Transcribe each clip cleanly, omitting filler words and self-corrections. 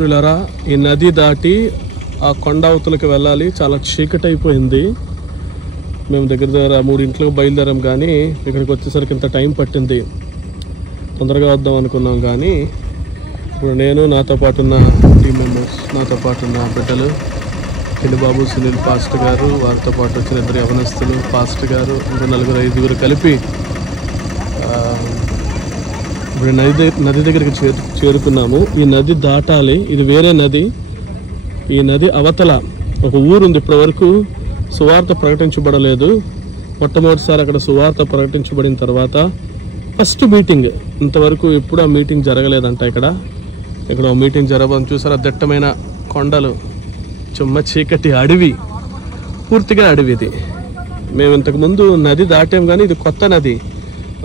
వీళ్ళరా ఈ నది దాటి ఆ కొండ అవతలకి వెళ్ళాలి. చాలా చీకటి అయిపోయింది. మేము దగ్గర 3 బయలుదేరాం, కానీ ఇక్కడికి వచ్చేసరికి ఇంత టైం పట్టింది. తొందరగా వద్దాం అనుకున్నాం, కానీ ఇప్పుడు నేను, నాతో పాటు ఉన్న టీమ్ మెంబర్స్, నాతో పాటు ఉన్న బిడ్డలు బాబు, సునీల్ పాస్టర్ గారు, వారితో పాటు వచ్చిన 2 యవనస్తులు, పాస్టర్ గారు, ఇంకా 4-5 కలిపి ఇప్పుడు నది దగ్గరికి చేరుకున్నాము. ఈ నది దాటాలి. ఇది వేరే నది. ఈ నది అవతల ఒక ఊరుంది. ఇప్పటి వరకు సువార్త ప్రకటించబడలేదు. మొట్టమొదటిసారి అక్కడ సువార్త ప్రకటించబడిన తర్వాత ఫస్ట్ మీటింగ్. ఇంతవరకు ఎప్పుడు ఆ మీటింగ్ జరగలేదంట. ఇక్కడ మీటింగ్ జరగబోతుంది. చూసారా, దట్టమైన కొండలు, చుమ్మ చీకటి అడవి, పూర్తిగా అడవి. ఇది మేము ఇంతకుముందు నది దాటాం, కానీ ఇది కొత్త నది,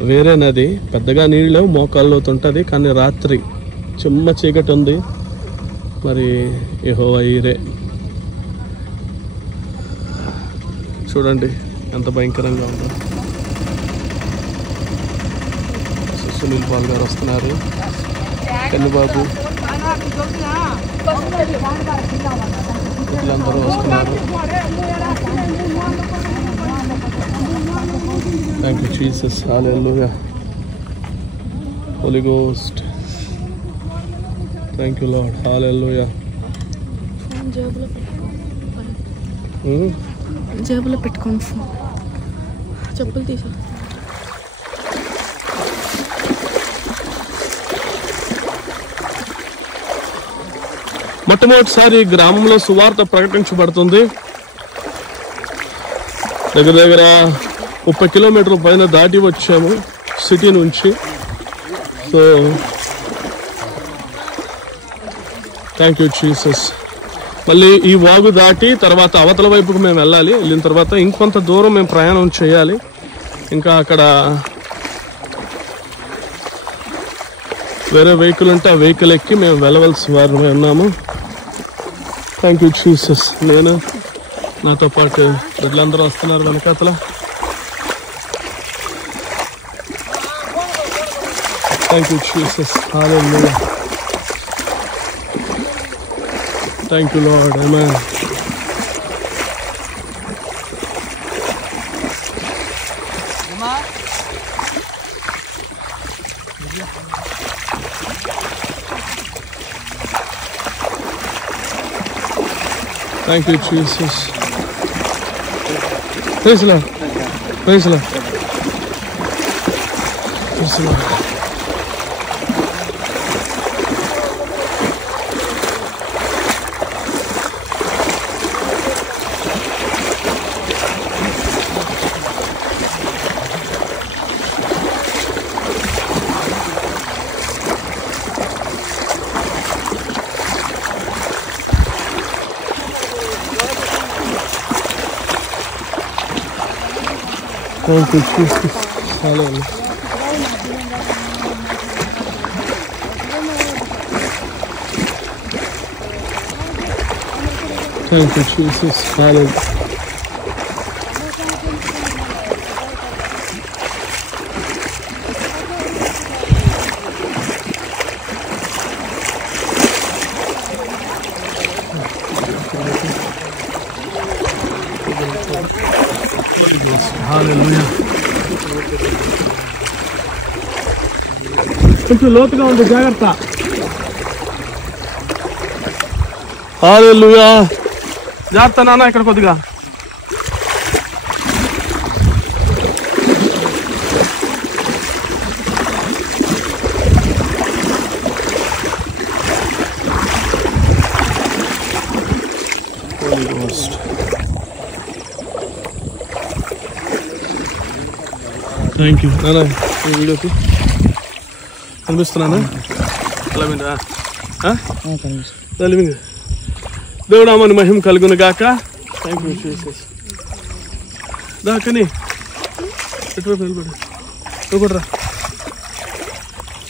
వేరే నది. పెద్దగా నీళ్ళు మోకాల్లో ఉంటుంది, కానీ రాత్రి చుమ్మ చీకటి ఉంది. మరి యెహోవా ఈరే. చూడండి ఎంత భయంకరంగా ఉందో. సునీల్ పాల్ గారు వస్తున్నారు, కన్నిబాబు, వీళ్ళందరూ వస్తున్నారు. Thank you Jesus, hallelujah, holy ghost, thank you Lord, hallelujah. జేబులో పెట్టుకోండి ఫోన్, చెప్పులు తీసా. మొట్టమొదటిసారి గ్రామంలో సువార్త ప్రకటించబడుతుంది. దగ్గర 30 కిలోమీటర్ల పైన దాటి వచ్చాము సిటీ నుంచి. So thank you Jesus. మళ్ళీ ఈ వాగు దాటి తర్వాత అవతల వైపుకు మేము వెళ్ళాలి. వెళ్ళిన తర్వాత ఇంకొంత దూరం మేము ప్రయాణం చేయాలి. ఇంకా అక్కడ వేరే వెహికల్ ఉంటే ఆ వెహికల్ ఎక్కి మేము వెళ్ళవలసి వారు ఉన్నాము. Thank you Jesus. నేను, నాతో పాటు బిడ్డలందరూ వస్తున్నారు వెనకాతల. Thank you Jesus, hallelujah, thank you lord, amen. Thank you, Jesus. Praise the Lord. Praise the Lord. Praise the Lord. Thank you, Jesus. Hallelujah. Thank you, Jesus. Hallelujah. Hallelujah. కొంచెం లోతుగా ఉంది, జాగ్రత్త. హల్లెలూయా. జాగ్రత్త నాన్న, ఇక్కడ కొద్దిగా. థ్యాంక్ యూ నాన్న. ఈ వీడియోకి కనిపిస్తున్నాను. దేవుడు నామమునకు మహిమ కలుగును గాక. Thank you Jesus. దాకని ఎటువైపు నిలబడి నువ్వు కూడా రా.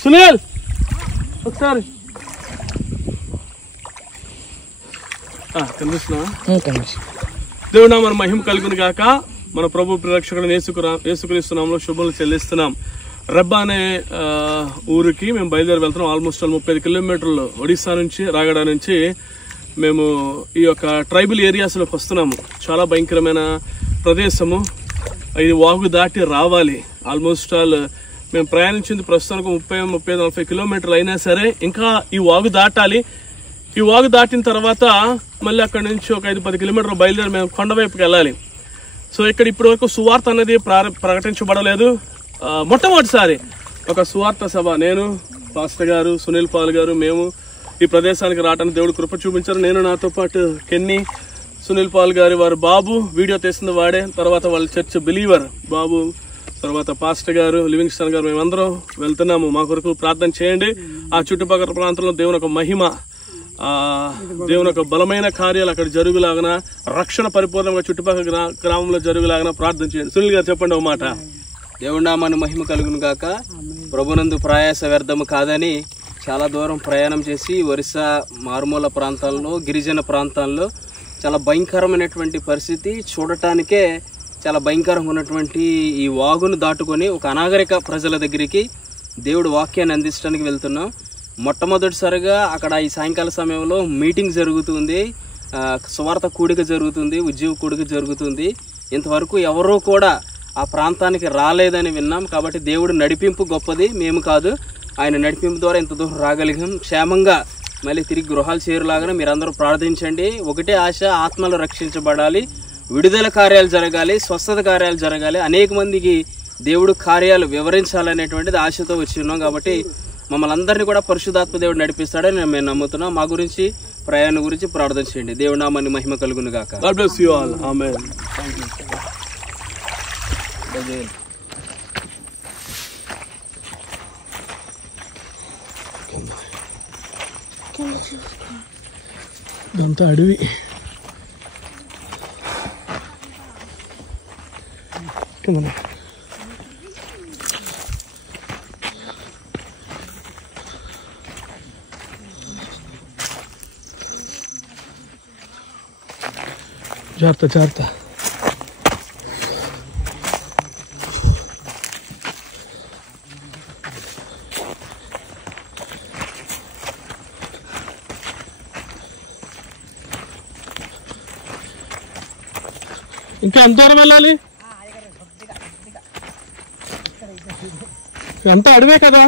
సునీల్ ఒకసారి కనిపిస్తున్నావా? దేవుడు నామమునకు మహిమ కలుగును గాక. మన ప్రభు ప్రిరక్షకుడు యేసుక్రీస్తు నామములో శుభములు చెల్లిస్తున్నాం. రెబ్బా అనే ఊరికి మేము బయలుదేరి వెళ్తున్నాం. ఆల్మోస్ట్ 35 కిలోమీటర్లు ఒడిశా నుంచి, రాగడ నుంచి మేము ఈ యొక్క ట్రైబల్ ఏరియాస్లోకి వస్తున్నాము. చాలా భయంకరమైన ప్రదేశము. ఇది వాగు దాటి రావాలి. ఆల్మోస్ట్ మేము ప్రయాణించింది ప్రస్తుతానికి 30-40 కిలోమీటర్లు అయినా సరే ఇంకా ఈ వాగు దాటాలి. ఈ వాగు దాటిన తర్వాత మళ్ళీ అక్కడి నుంచి ఒక 5-10 కిలోమీటర్లు బయలుదేరి మేము కొండవైపుకి వెళ్ళాలి. సో ఇక్కడ ఇప్పటి వరకు సువార్త అనేది ప్రకటించబడలేదు. మొట్టమొదటిసారి ఒక సువార్త సభ, నేను, పాస్టర్ గారు, సునీల్ పాల్ గారు, మేము ఈ ప్రదేశానికి రావడానికి దేవుడు కృప చూపించారు. నేను, నాతో పాటు కెన్నీ, సునీల్ పాల్ గారి వారు బాబు, వీడియో తీసింది వాడే, తర్వాత వాళ్ళ చర్చ్ బిలీవర్ బాబు, తర్వాత పాస్టర్ గారు, లివింగ్స్టన్ గారు, మేమందరం వెళ్తున్నాము. మా కొరకు ప్రార్థన చేయండి. ఆ చుట్టుపక్కల ప్రాంతంలో దేవుని ఒక మహిమ, దేవుని ఒక బలమైన కార్యాలు అక్కడ జరుగులాగన, రక్షణ పరిపూర్ణంగా చుట్టుపక్కల గ్రామంలో జరుగులాగన ప్రార్థన చేయండి. సునీల్ గారు చెప్పండి ఒక మాట. దేవుడి నామాన్ని మహిమ కలుగును గాక. ప్రభునందు ప్రయాస వ్యర్థము కాదని చాలా దూరం ప్రయాణం చేసి ఒరిస్సా మారుమూల ప్రాంతాల్లో, గిరిజన ప్రాంతాల్లో చాలా భయంకరమైనటువంటి పరిస్థితి, చూడటానికే చాలా భయంకరంగా ఉన్నటువంటి ఈ వాగును దాటుకొని ఒక అనాగరిక ప్రజల దగ్గరికి దేవుడు వాక్యాన్ని అందించడానికి వెళ్తున్నాం. మొట్టమొదటిసారిగా అక్కడ ఈ సాయంకాల సమయంలో మీటింగ్ జరుగుతుంది, సువార్త కూడిక జరుగుతుంది, ఉద్యోగ కూడిక జరుగుతుంది. ఇంతవరకు ఎవరూ కూడా ఆ ప్రాంతానికి రాలేదని విన్నాం. కాబట్టి దేవుడు నడిపింపు గొప్పది, మేము కాదు. ఆయన నడిపింపు ద్వారా ఇంత దూరం రాగలిగాం. క్షేమంగా మళ్ళీ తిరిగి గృహాలు చేరులాగానే మీరందరూ ప్రార్థించండి. ఒకటే ఆశ, ఆత్మలు రక్షించబడాలి, విడుదల కార్యాలు జరగాలి, స్వస్థత కార్యాలు జరగాలి, అనేక మందికి దేవుడు కార్యాలు వివరించాలనేటువంటిది ఆశతో వచ్చి ఉన్నాం. కాబట్టి మమ్మల్ని అందరినీ కూడా పరిశుద్ధాత్మ దేవుడు నడిపిస్తాడని మేము నమ్ముతున్నాం. మా గురించి, ప్రయాణం గురించి ప్రార్థన చేయండి. దేవుడి నామాన్ని మహిమ కలుగును గాక. God bless you all. Amen. ఇదంతా అడవి. జాగ్రత్త జాగ్రత్త. ఇంకా ఎంత దూరం వెళ్ళాలి? ఎంత అడవే కదా.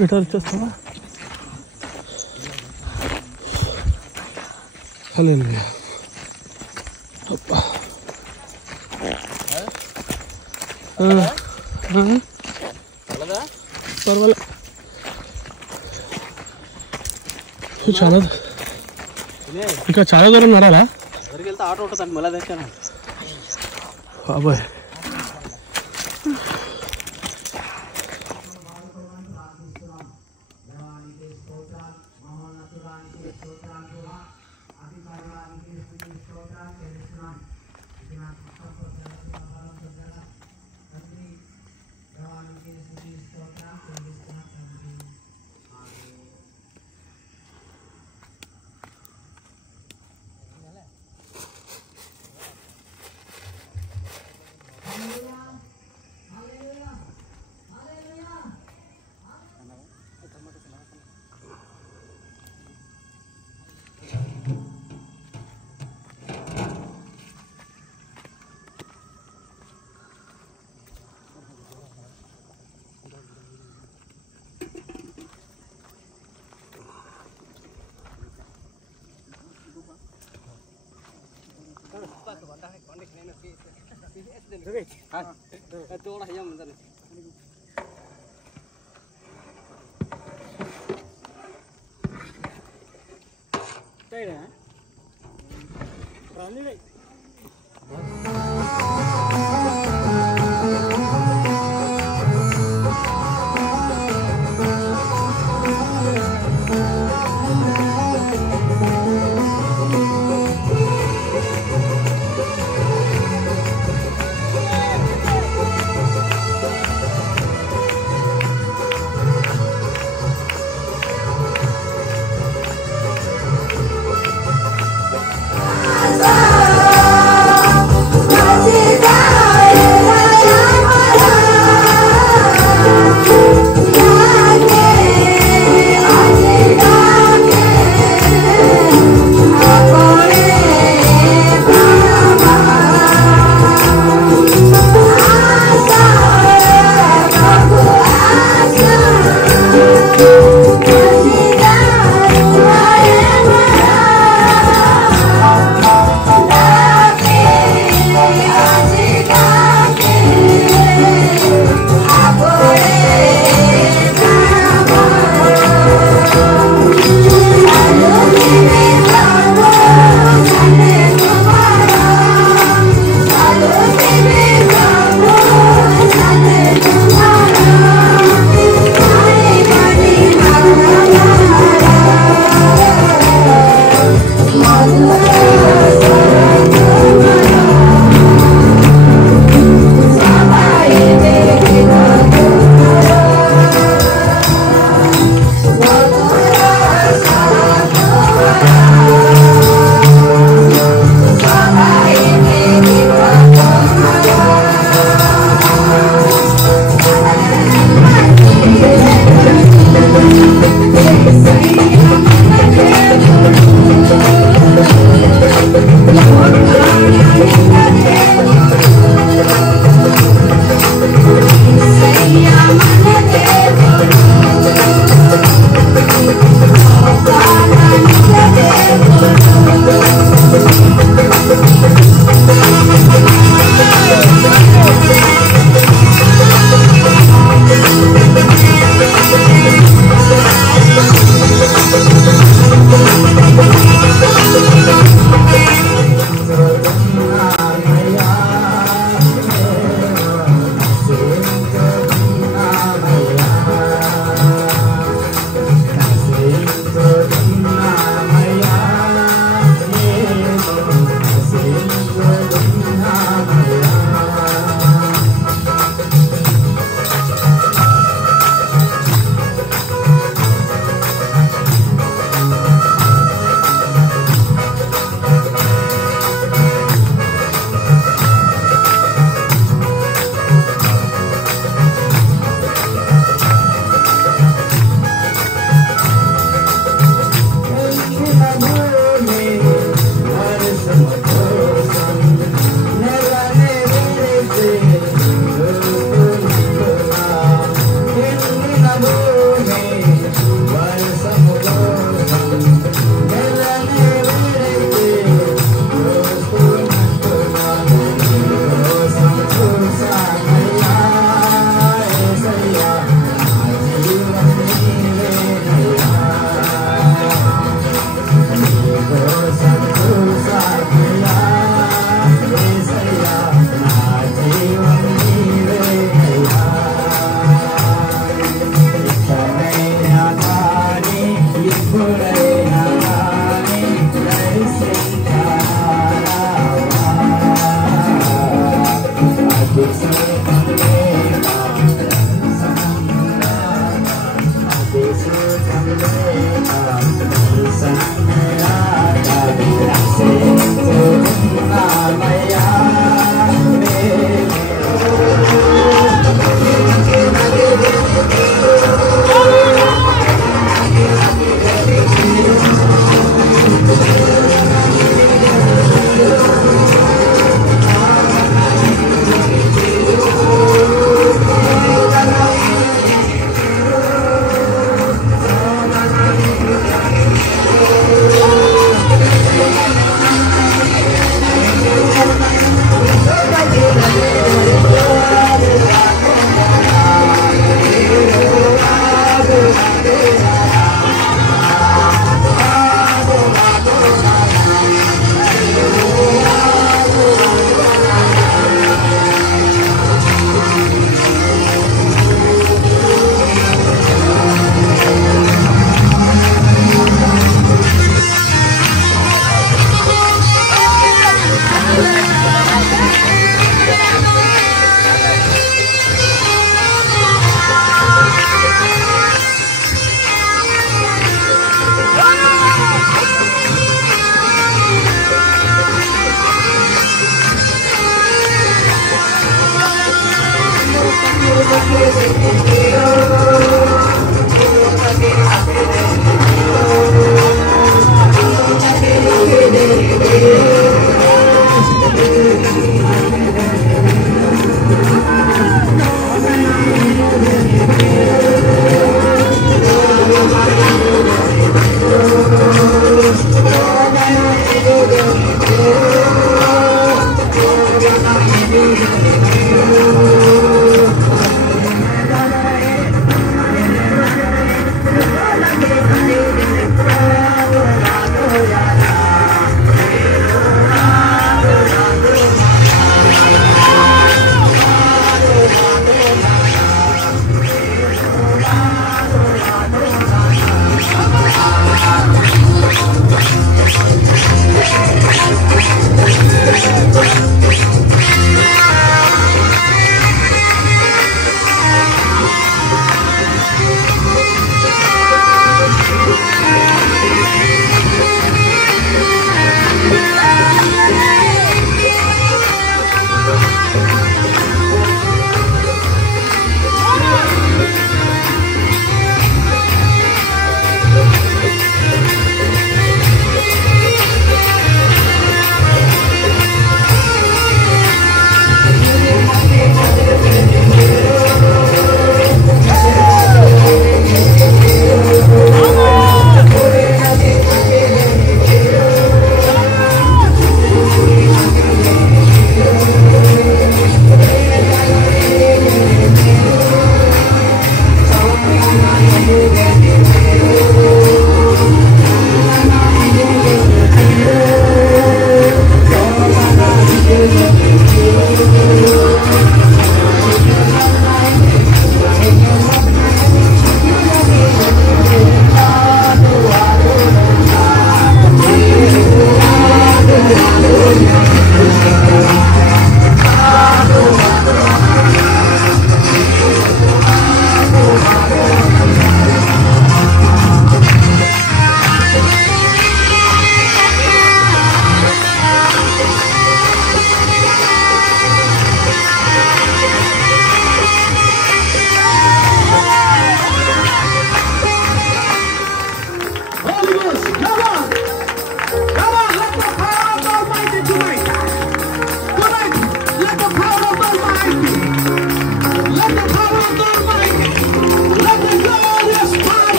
గిటార్ ఇచ్చేస్తావా? హల్లెలూయా. పర్వాలేదు. చాలా ఇంకా చాలా దూరం నడాలా? ఆటో ఉంటుందండి మళ్ళీ తెచ్చాను బాబాయ్.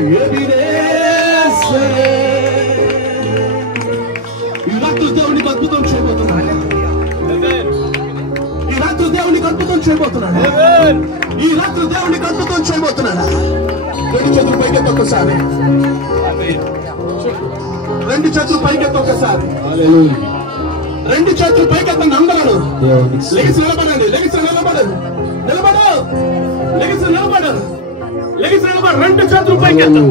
ఈ రాత్రి దేవునికి అద్భుతం చేయబోతున్నాడు. ఈ రాత్రి దేవునికి అద్భుతం చేయబోతున్నాడు. ఈ రాత్రి దేవునికి అద్భుతం చేయబోతున్నాడు. రెండు చేతులు పైకెత్తి ఒక్కసారి. రెండు చేతులు పైకెత్తి ఒక్కసారి. రెండు చేతులు పైకెత్తండి అందరూ. లెగిసి నిలబడండి. లెగిసి నిలబడరు. నిలబడు. లెగిసి నిలబడరు. లెగిసి నిలబడు. రెండు చేతులు పైకెత్తం.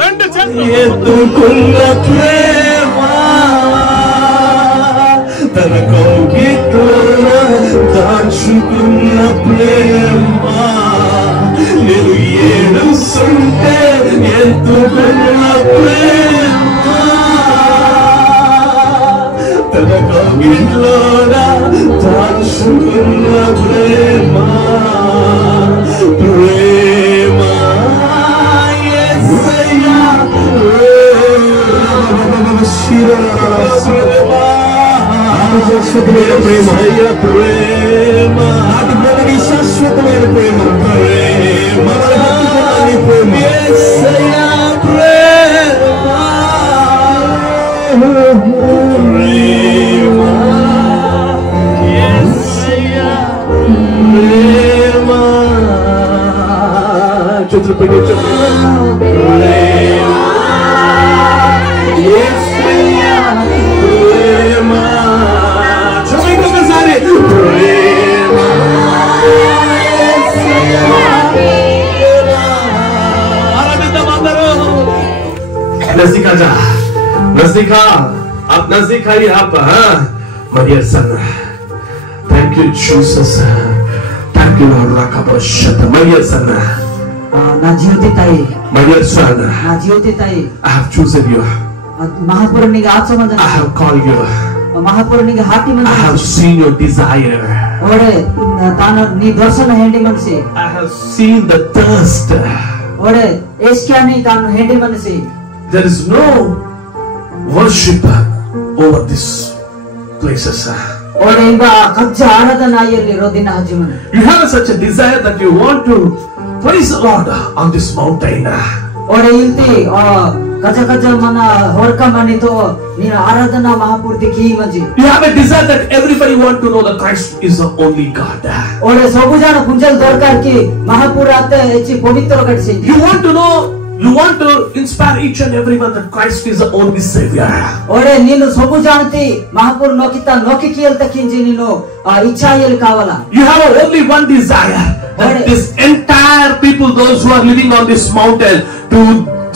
రెండు చేతులు. ఎత్తుకున్న ప్రేమ తన కౌగిట్లో దాచుకున్న ప్రేమ నేను ఏడుస్తుంటే ఎత్తుకున్న ప్రేమ తన కౌగిట్లో దాచుకున్న ప్రేమ ప్రేమ యేసయ్యా శాశ్వతమైన ప్రేమ ప్రేమ అది శాశ్వతమైన ప్రేమ ప్రేమ ప్రేమ యేసయ్యా ప్రేమ ప్రేమ యేసయ్యా ప్రేమ చేతులు పైకి ప్రేమ యేసయ్యా ప్రేమ ఒకసారి ప్రేమ नजदीक जा नजदीक आप नजदीक आइए आप my dear son thank you Jesus thank you Lord rakabashata my dear son నా జీవిత తాయి my dear son నా జీవిత తాయి I have chosen you మహాపురునికి ఆచమన I have called you ಮಹಾಪುರನಿಗೆ ಹಾಟಿ I ಮಂದಿ have seen your desire ಓಡೆ ತಾನ ನೀ ದರ್ಶನ ಹೆಂಡಿ ಮನಸಿ I have seen the thirst ಓಡೆ ಏಸ್ಕ್ಯಾನಿ ತಾನು ಹೆಂಡಿ ಮನಸಿ there is no worship over this places ಓಡೆ ಇಂಬ ಕಜ್ಜ ಆರಾಧನಾಯಲ್ಲಿ ರೋದಿನ ಹಜಿಮನ you have such a desire that you want to praise the Lord on this mountain ಓಡೆ ಇಲ್ತಿ ಕಜ ಕಜ ಮನ ಹೊರಕ ಮನಿತೋ ನೀನು ಆರಾಧನಾ ಮಹಾಪೂರ್ತಿ ಕಿ ಮಂಜಿ you have a desire that everybody want to know that Christ is the only God ಓಡೆ ಸಬು ಜನ ಕುಂಜಲ್ ದರ್ಕಾರ ಕಿ ಮಹಾಪೂರ ಆತೆ ಹೆಚ್ಚಿ ಪವಿತ್ರ ಕಟ್ಸಿ you want to know you want to inspire each and everyone that Christ is the only savior ಓಡೆ ನೀನು ಸಬು ಜಾಣತಿ ಮಹಾಪೂರ ನೋಕಿತಾ ನೋಕಿ ಕಿಯಲ್ತ ಕಿಂಜಿ ನೀನು ಇಚ್ಛಾಯಲ್ಲಿ ಕಾವಲ you have only one desire that this entire people those who are living on this mountain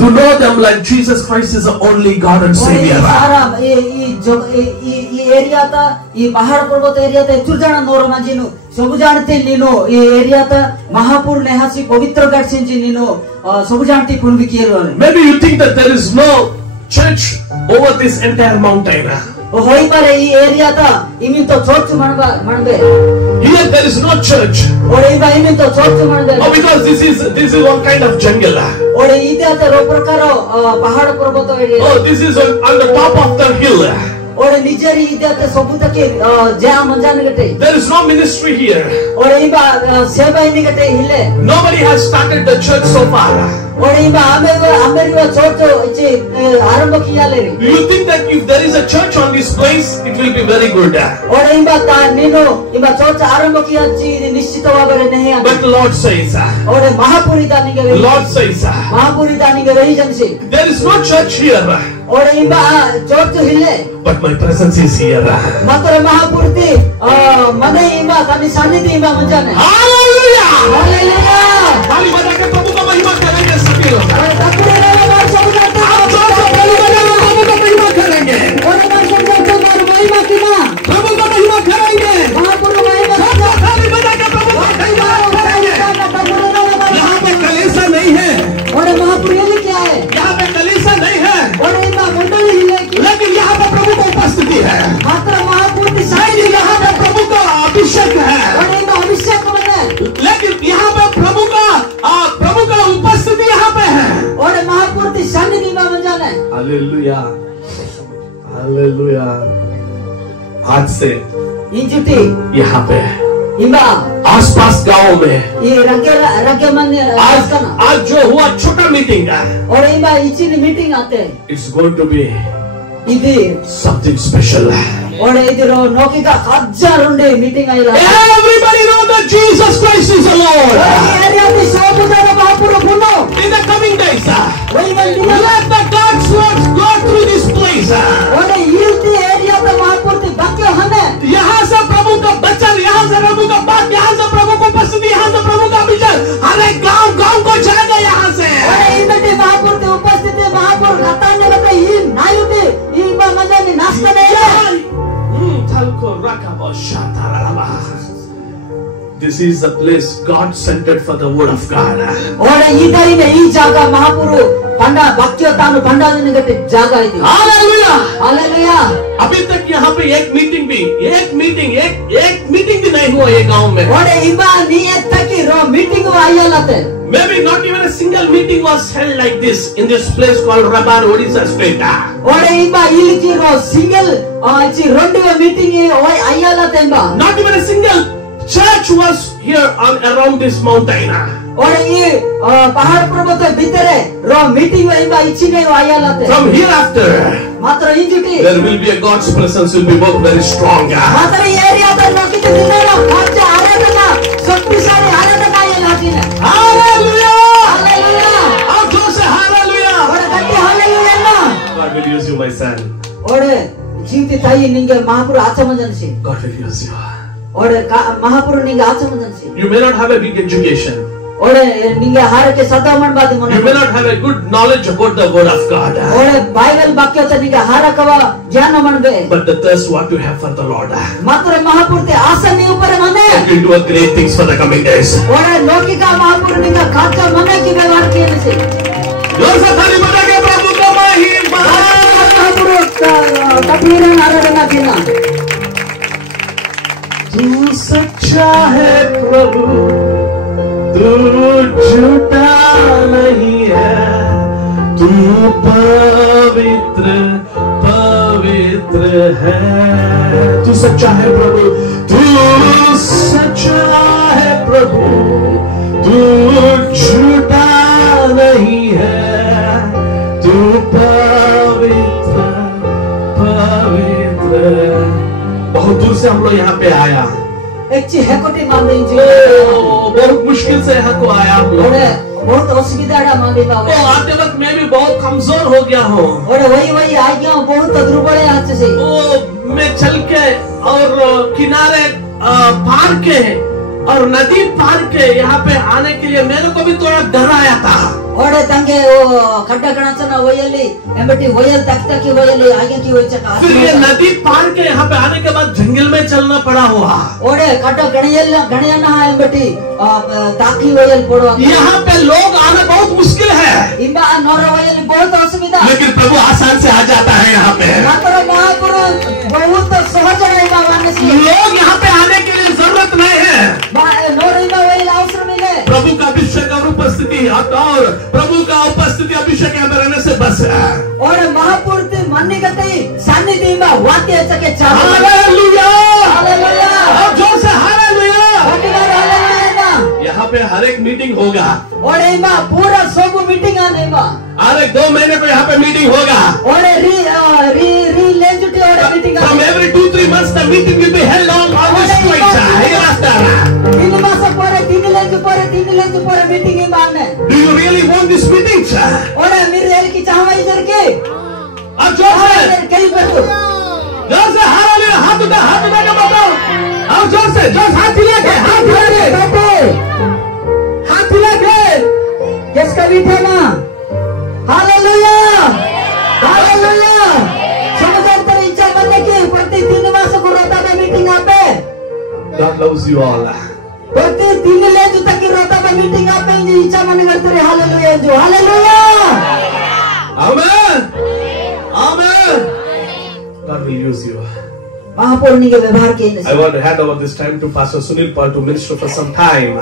to know them like Jesus Christ is the only God and Savior. सारा ಈ ಏರಿಯಾತ ಈ ಪಹಾಡ ಪರ್ವತ ಏರಿಯಾತ ಹೆಚ್ಚು ಜನ ನೋರ ಮಂಜಿನು ಸಬು ಜಾಣತಿ ನೀನು ಈ ಏರಿಯಾತ ಮಹಾಪುರ ನೆಹಾಸಿ ಪವಿತ್ರ ಗಡ್ಸಿಂಜಿ ನೀನು ಸಬು ಜಾಣತಿ ಕುಂಬಿ ಕಿಯಲು Maybe you think that there is no church over this entire mountain. ಹೋಯ್ ಪಾರೆ ಈ ಏರಿಯಾತ ಇಮಿಂತ ಚರ್ಚ್ ಮಾಡಬೆ Here there is no church. ಓಡೆ ಇಬ ಇಮಿಂತ ಚರ್ಚ್ ಮಾಡಬೆ Oh, because this is one kind of jungle. ಓಡೆ ಇದಾತ ರೋ ಪ್ರಕಾರ ಪಹಾಡ ಪರ್ವತ area Oh, this is on the top of the hill. ಓಡೆ ನಿಜರಿ ಇದಾತ ಸಬುತಕ್ಕೆ ಜಯ ಮಂಜಾನಗಟೆ There is no ministry here. ಓಡೆ ಇಬ ಸೇವಾ ಇನಿಗಟೆ ಇಲ್ಲೇ Nobody has started the church so far. ಓಡೆ ಇಬ ಆಮೇಲೆ ಚರ್ಚ್ ಇಚಿ ಆರಂಭ ಕಿಯಾಲೆ Do you think that if there is a church on this place, it will be very good? ಓಡೆ ಇಬ ತಾ ನೀನು ಇಬ ಚರ್ಚ್ ಆರಂಭ ಕಿಯಾಚಿ ನಿಶ್ಚಿತವಾದರೆ ನೆಹೆ But the Lord says, ಓಡೆ ಮಹಾಪುರಿ ದಾನಿಗೆ the Lord says, ಮಹಾಪುರಿ ದಾನಿಗೆ ವೆಹಿ ಜನಿಸಿ there is no church here. ಓಡೆ ಇಬ ಚರ್ಚ್ ಇಲ್ಲೇ But my presence is here. ಮಾತ್ರ ಮಹಾಪುರ್ತಿ ಮನೆ ಇಬ ತನಿ ಸನ್ನಿಧಿ ಇಬ ಮಂಜಾನೆ Hallelujah! हालेलुया ताली बजा के प्रभु का महिमा करेंगे सभी लोग। और तकबीर और सब जाते आप जोर से ताली बजा के प्रभु का महिमा करेंगे। और सब जाते और महिमा किना प्रभु का महिमा करेंगे। महापुर महिमा ताली बजा के प्रभु का महिमा करेंगे। यहाँ पे कलीसिया नहीं है। और महापुर ये क्या है? यहाँ पे कलीसिया नहीं है। और इनका मंडली है कि लेकिन यहाँ पे प्रभु का उपस्थिति है। मात्र महापुर की शायद यहाँ पे प्रभु का अभिषेक है। और इनका अभिषेक है। लेकिन यहाँ पे प्रभु का उपस्थिति यहाँ पे है। और महापुर की सन्निधि में बन जाना है। Hallelujah hallelujah. आज से इंजुटी यहाँ पे इमा आसपास गांव में ये रके मन आज जो हुआ छोटा meeting, और इमा इचिन मीटिंग आते it's going to be इधर something special. और इधर नौकी का हजार उन्डे मीटिंग आइला Everybody know that Jesus Christ is the Lord. Area में सब जगह महापुरुष बोलो In the coming days, वही मंदिर let the God's words go through this place. और इल्ती एरिया में महापुरुष बाकी हमें यहाँ से प्रभु का वचन, यहाँ से प्रभु का बात, यहाँ से प्रभु को उपस्थिति, यहाँ से प्रभु का विचार हर एक गांव को जाएगा यहाँ से। और इनके महापुरुष उपस्थिति महापुरुष कथा ने बताया ये नायुते ये मजा नहीं नाश्ता नहीं This is the place God centered for the word of God. और इधर ही नहीं जागा महापुरुष पंडा भक्तियों पंडा ने गटे जागा इधर Hallelujah! हालेलुया अभी तक यहाँ पे एक मीटिंग भी नहीं हुआ ये गांव में। और इबा नियत तक रो मीटिंग आया लाते Maybe not even a single meeting was held like this in this place called Rabar, Odisha state. और इबा इल्ची रो सिंगल इची रोंडी मीटिंग आया लाते इबा Not even a single church was here on around this mountain. और ये पहाड़ पर्वत भीतर रो meeting इबा इची ने आया लाते From hereafter, मात्र इंजुटी there will be a God's presence will be more very strong. मात्र ये एरिया तो लोकी तो दिने रो खाचा आराधना शक्तिशाली आराधना ये लाती है Hallelujah! Hallelujah Our God say hallelujah! और कट्टी हालेलुया ना God will use you, my son. और जीवित ताई निंगे महापुरुष आचमन से God will use you. और महापुरुष निंगे आचमन से You may not have a big education. और निंगे हार के सदामन बात मन You may not have a good knowledge about the word of God. और बाइबल वाक्य तो निंगे हार कवा ज्ञान मन बे But the thirst what you have for the Lord. मात्र महापुरुष ते आशा नहीं ऊपर मने You will do a great things for the coming days. और लौकिक महापुरुष निंगे खाचा मने की व्यवहार किए से जोर से ताली बजा के प्रभु का महिमा। महापुरुष कठिन आराधना किना तू सच्चा है प्रभु, तू झूठा नहीं है, तू पवित्र पवित्र है। तू सच्चा है प्रभु, तू सच्चा है प्रभु, तू झूठा नहीं है, तू पवित्र पवित्र। बहुत दूर से हम लोग यहाँ पे आया, एक ची है कोटी मांगे जी बहुत मुश्किल से यहाँ को आया हम लोग। और बहुत असुविधा डा मांगे बाबा आते वक्त मैं भी बहुत कमजोर हो गया हूँ। और वही आ गया बहुत दुर्बल है हाथ से मैं चल के और किनारे पार के और नदी पार के यहाँ पे आने के लिए मेरे को भी थोड़ा डर आया था। और तंगे वो खड्डा कणाचना वयली एमटी वयल तक की वयली आगे की वय चका फिर ये नदी पार के यहाँ पे आने के बाद जंगल में चलना पड़ा हुआ। और खड्डा गणिया ना एमटी ताकी वयल पड़ो यहाँ पे लोग आना बहुत मुश्किल है, इमा नोर वयल बहुत असुविधा लेकिन प्रभु आसान से आ जाता है यहाँ पे। मात्र महापुरुष बहुत सहज है बाबाने से लोग यहाँ पे आने के लिए जरूरत नहीं है। नोर इमा वयल अवसर मिले प्रभु का अभिषेक और उपस्थिति और प्रभु का उपस्थिति अभिषेक यहाँ पे रहने से बस है। और महापुरुष मान्य करते सानिध्य में वाक्य चके चाहे हालेलुया, हालेलुया अब जोर से हालेलुया। हालेलुया यहाँ पे हर एक मीटिंग होगा और इमा पूरा सब मीटिंग आने बा हर एक 2 महीने पे यहाँ पे मीटिंग होगा। और री ले जुटे और meeting From every 2-3 months the meeting will be held on this place hereafter. तीन मास पर मीटिंग में आने Do you really want this meeting, sir? और मेरे दिल की चाहवा इधर के अब जोर से कहीं पर हालेलुया, हाथ उठा के बताओ। अब जोर से हाथ हिला के किसका मीठा ना हालेलुया हालेलुया समझाते इच्छा बनने की प्रति 3 मास को रोता है मीटिंग पे God loves you all. प्रति 3 ले जो तक रोता है मीटिंग पे इच्छा मन करते रहे हालेलुया जो hallelujah Amen. Amen. God will use you. महापुरुष के व्यवहार के I want to hand over this time to Pastor Sunil Paul to minister for some time.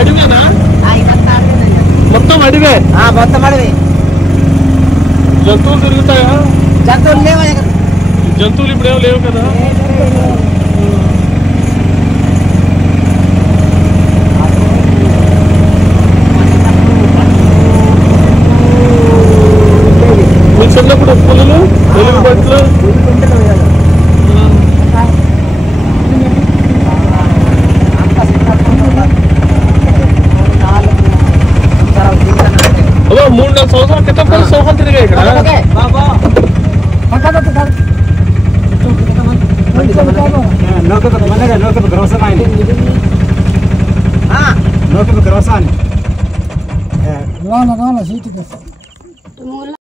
అడివేనా? మొత్తం అడివే. మొత్తం అడవి. జంతువులు తిరుగుతాయా? జంతువులు లేవు. జంతువులు ఇప్పుడు ఏమో లేవు కదా. మీ చిన్నప్పుడు పులులు ఎలుగుబంట్లు అదో 3-4 సంవత్సరాల క్రితం కూడా సింహాలు తిరిగాయి ఇక్కడ. No, no, no, la gente que